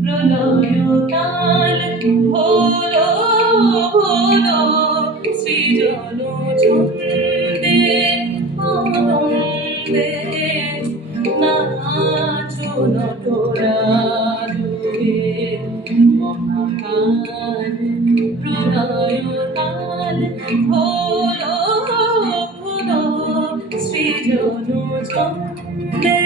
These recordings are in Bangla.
প্রলয়কাল হলো হলো সৃজন ছন্দে আনন্দে নাচো নটরা জুড়ে মহাকাল প্রলয়কাল হলো হলো সৃজন ছন্দে।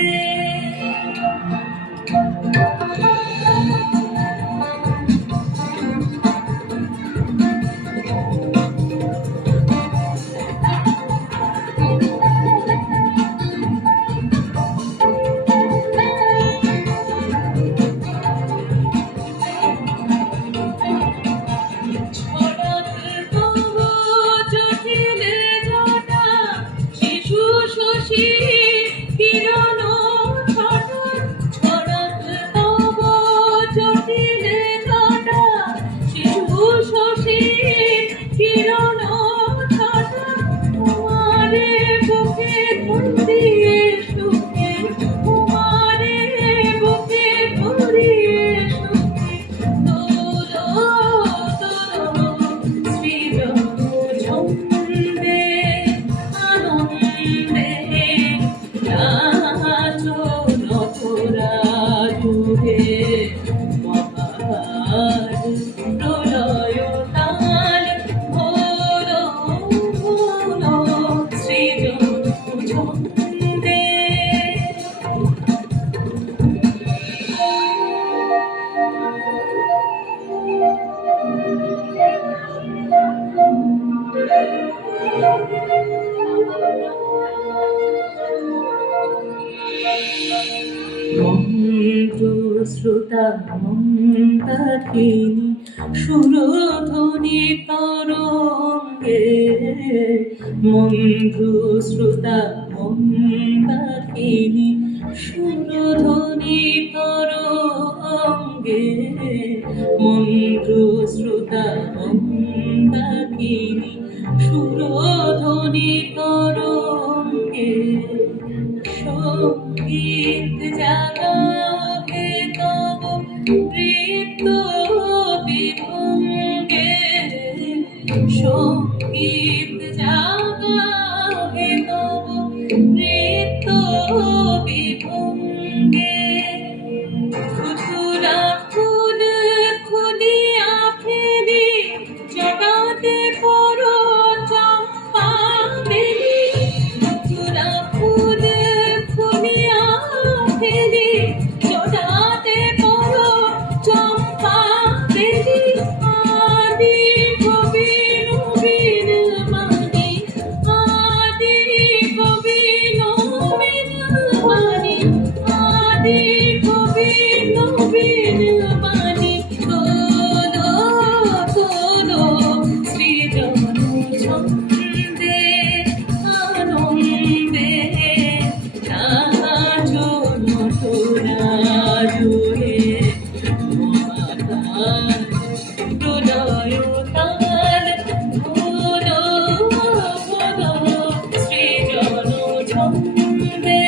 শ্রোতা মন্দাকিনী সুরধ্বনি তরঙ্গে মন্ত্র শ্রোতা মন্দাকিনী সুরধ্বনি তরঙ্গে মন্ত্র শ্রোতা মন্দাকিনী সুরধ্বনি তরঙ্গে সঙ্গীত জাগাবে তব নৃত্য বিভঙ্গে সঙ্গীত জাগাবে তব নৃত্য বিভঙ্গে খুচুরা ফুল খুলিয়া ফেলি জগাতে পড়ো চম্পা বেলি খুচুরা ফুল খুলিয়া ফেলি জগাতে পড়ো চম্পা বেলি আদি কবি নবীন বাণী আদি কবি নবীন বাণী আদি কবি নবীন বাণী তোলো তোলো সৃজন ছন্দে আনন্দে নাচো নটরা জুড়ে মহাকাল প্রলয়কাল হলো হলো সৃজন ছন্দে।